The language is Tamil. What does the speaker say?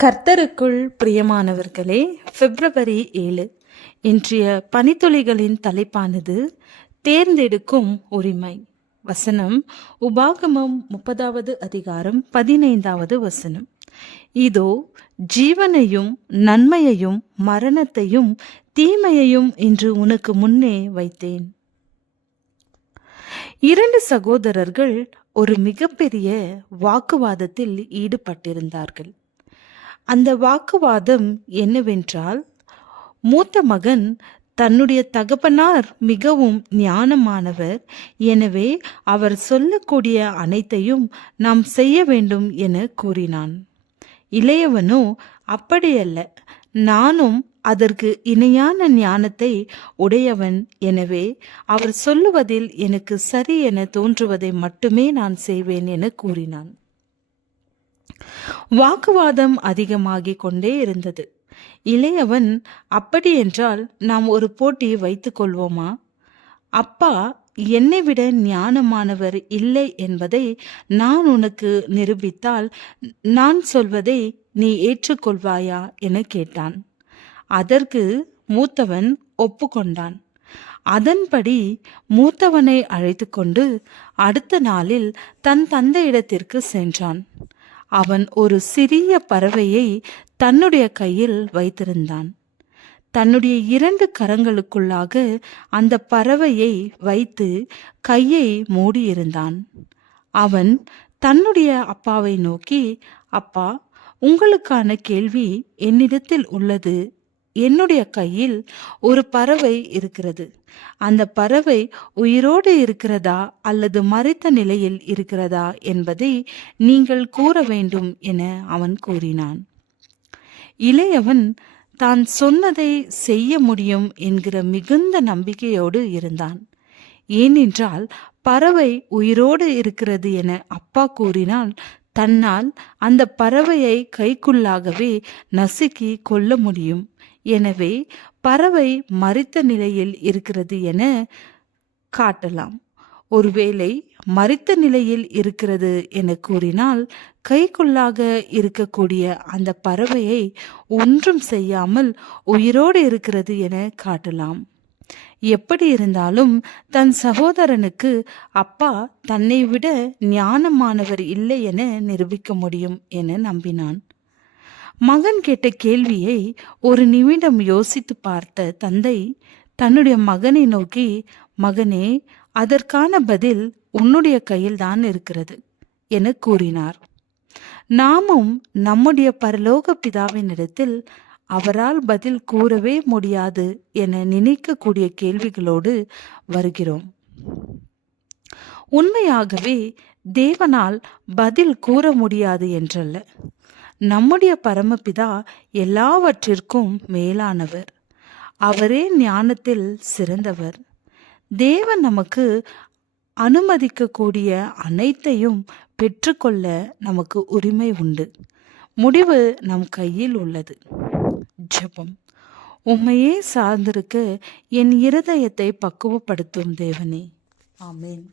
கர்த்தருக்குள் பிரியமானவர்களே, பிப்ரவரி 7 இன்றைய பனித்துளிகளின் தலைப்பானது தேர்ந்தெடுக்கும் உரிமை. வசனம் உபாகமம் 30வது அதிகாரம் 15வது வசனம். இதோ ஜீவனையும் நன்மையையும் மரணத்தையும் தீமையையும் இன்று உனக்கு முன்னே வைத்தேன். 2 சகோதரர்கள் ஒரு மிகப்பெரிய வாக்குவாதத்தில் ஈடுபட்டிருந்தார்கள். அந்த வாக்குவாதம் என்னவென்றால், மூத்த மகன் தன்னுடைய தகப்பனார் மிகவும் ஞானமானவர், எனவே அவர் சொல்லக்கூடிய அனைத்தையும் நாம் செய்ய வேண்டும் என கூறினான். இளையவனோ அப்படியல்ல, நானும் அதற்கு இணையான ஞானத்தை உடையவன், எனவே அவர் சொல்லுவதில் எனக்கு சரி என தோன்றுவதை மட்டுமே நான் செய்வேன் என கூறினான். வாக்குவாதம் அதிகமாகிக் கொண்டே இருந்தது. இளையவன், அப்படியென்றால் நாம் ஒரு போட்டி வைத்துக் கொள்வோமா? அப்பா என்னை விட ஞானமானவர் இல்லை என்பதை நான் உனக்கு நிரூபித்தால் நான் சொல்வதை நீ ஏற்றுக்கொள்வாயா என கேட்டான். அதற்கு மூத்தவன் ஒப்புக்கொண்டான். அதன்படி மூத்தவனை அழைத்து கொண்டு அடுத்த நாளில் தன் தந்தையிடத்திற்கு சென்றான். அவன் ஒரு சிறிய பறவையை தன்னுடைய கையில் வைத்திருந்தான். தன்னுடைய 2 கரங்களுக்குள்ளாக அந்த பறவையை வைத்து கையை மூடியிருந்தான். அவன் தன்னுடைய அப்பாவை நோக்கி, அப்பா, உங்களுக்கான கேள்வி என்னிடத்தில் உள்ளது. என்னுடைய கையில் ஒரு பறவை இருக்கிறது. அந்த பறவை உயிரோடு இருக்கிறதா அல்லது மரித்த நிலையில் இருக்கிறதா என்பதை நீங்கள் கூற வேண்டும் என அவன் கூறினான். இளையவன் தான் சொன்னதை செய்ய முடியும் என்கிற மிகுந்த நம்பிக்கையோடு இருந்தான். ஏனென்றால் பறவை உயிரோடு இருக்கிறது என அப்பா கூறினால் தன்னால் அந்த பறவையை கைக்குள்ளாகவே நசுக்கி கொள்ள முடியும். எனவே பறவை மரித்த நிலையில் இருக்கிறது என காட்டலாம். ஒருவேளை மரித்த நிலையில் இருக்கிறது என கூறினால் கைக்குள்ளாக இருக்கக்கூடிய அந்த பறவையை ஒன்றும் செய்யாமல் உயிரோடு இருக்கிறது என காட்டலாம். எப்படி இருந்தாலும் தன் சகோதரனுக்கு அப்பா தன்னை விட ஞானமானவர் இல்லை என நிரூபிக்க முடியும் என நம்பினான். மகன் கேட்ட கேள்வியை ஒரு நிமிடம் யோசித்து பார்த்த தந்தை தன்னுடைய மகனை நோக்கி, மகனே, அதற்கான பதில் உன்னுடைய கையில் தான் இருக்கிறது என கூறினார். நாமும் நம்முடைய பரலோக பிதாவினிடத்தில் அவரால் பதில் கூறவே முடியாது என நினைக்கக்கூடிய கேள்விகளோடு வருகிறோம். உண்மையாகவே தேவனால் பதில் கூற முடியாது என்றல்ல. நம்முடைய பரமபிதா எல்லாவற்றிற்கும் மேலானவர். அவரே ஞானத்தில் சிறந்தவர். தேவன் நமக்கு அனுமதிக்கக்கூடிய அனைத்தையும் பெற்றுக்கொள்ள நமக்கு உரிமை உண்டு. முடிவு நம் கையில் உள்ளது. ஜெபம். உம்மையே சார்ந்திருக்க என் இருதயத்தை பக்குவப்படுத்தும் தேவனே. ஆமென்.